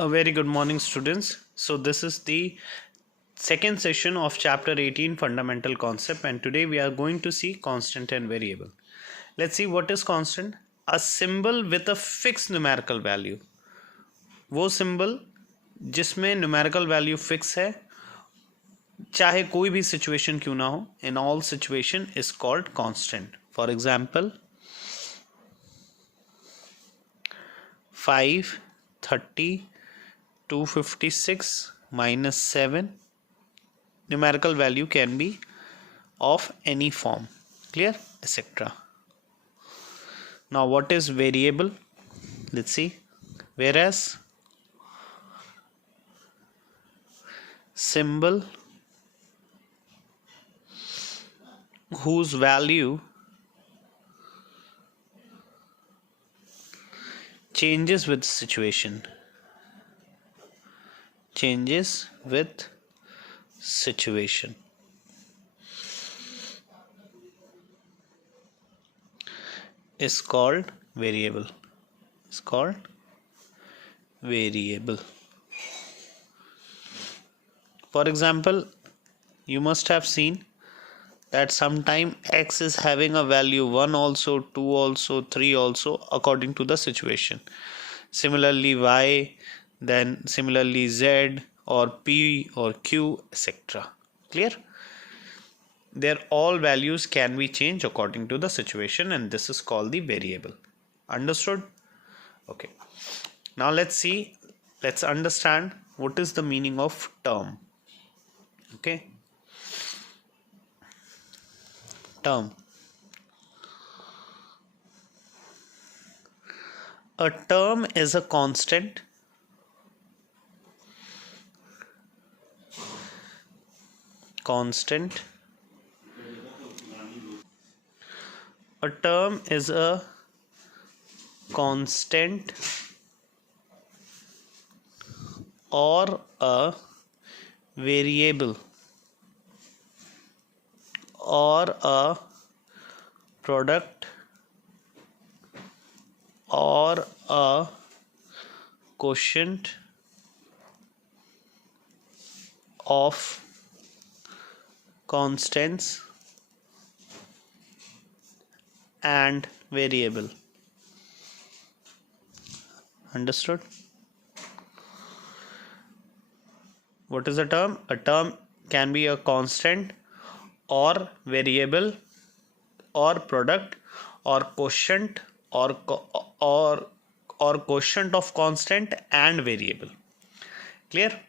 A very good morning, students. So this is the second session of chapter 18, fundamental concept, and today we are going to see constant and variable. Let's see what is constant. A symbol with a fixed numerical value. वो symbol जिसमें numerical value fix है, चाहे कोई भी situation क्यों ना हो, in all situation is called constant. For example, 5, 30, 256 minus 7. Numerical value can be of any form, clear, etc. Now what is variable? Let's see. Whereas symbol whose value changes with situation is called variable. For example, you must have seen that sometime x is having a value 1 also, 2 also, 3 also, according to the situation. Similarly y, then similarly z or p or q, etc. Clear? Their all values can be changed according to the situation, and this is called the variable. Understood? Okay. Now let's understand what is the meaning of term. Okay. Term. A term is a constant a term is a constant or a variable or a product or a quotient of constants and variable. Understood? What is a term? A term can be a constant or variable or product or quotient or quotient of constant and variable. Clear?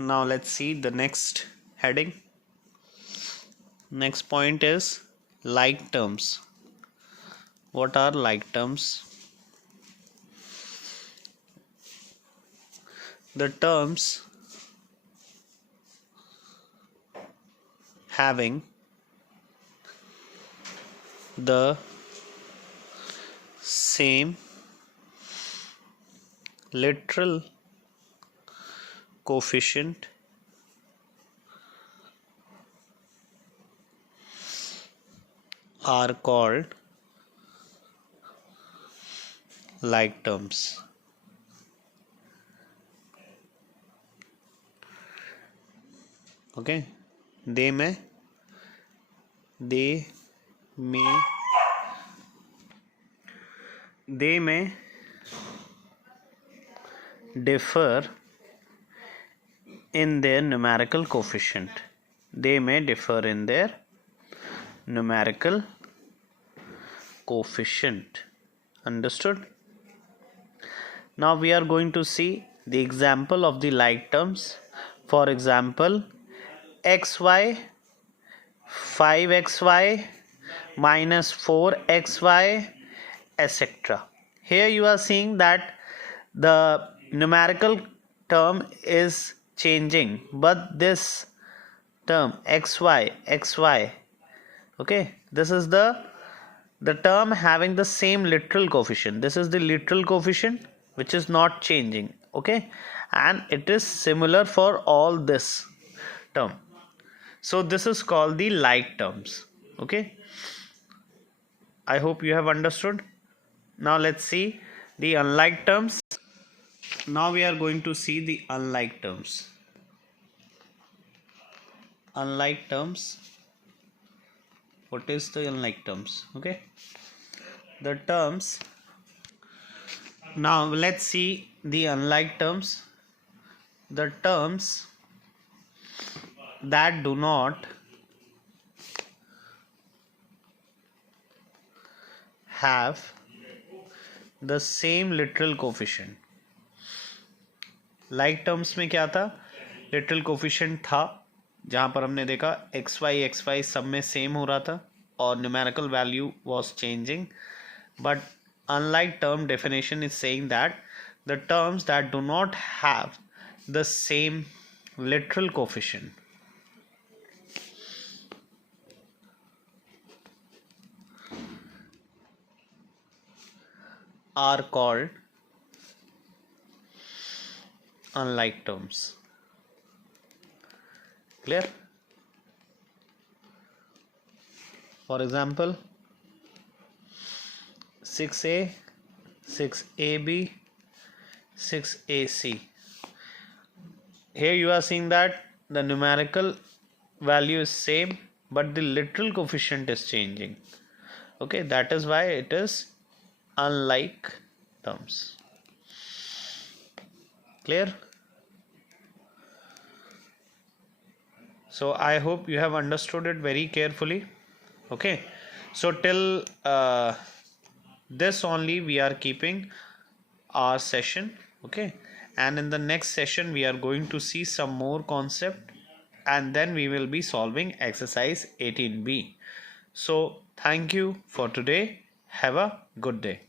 Now let's see the next heading. Next point is like terms. What are like terms? The terms having the same literal coefficient are called like terms. Okay, they may differ in their numerical coefficient. They may differ in their numerical coefficient. Understood? Now we are going to see the example of the like terms. For example, xy, 5xy minus 4xy, etc. Here you are seeing that the numerical term is changing, but this term xy, okay, this is the term having the same literal coefficient. This is the literal coefficient which is not changing, okay, and it is similar for all this term. So this is called the like terms. Okay, I hope you have understood. Now let's see the unlike terms. Now we are going to see the unlike terms. Unlike terms. What is the unlike terms? Okay. The terms. Now let's see the unlike terms. The terms that do not have the same literal coefficient. Like terms में क्या था? Literal coefficient था जहाँ पर हमने देखा xy सब में सेम हो रहा था और numerical value was changing. But unlike term definition is saying that the terms that do not have the same literal coefficient are called unlike terms. Clear? For example, 6a, 6ab, 6ac. Here you are seeing that the numerical value is same but the literal coefficient is changing. Okay, that is why it is unlike terms. Clear? So I hope you have understood it very carefully. Okay, so till this only we are keeping our session. Okay, and in the next session we are going to see some more concept and then we will be solving exercise 18b. So thank you for today. Have a good day.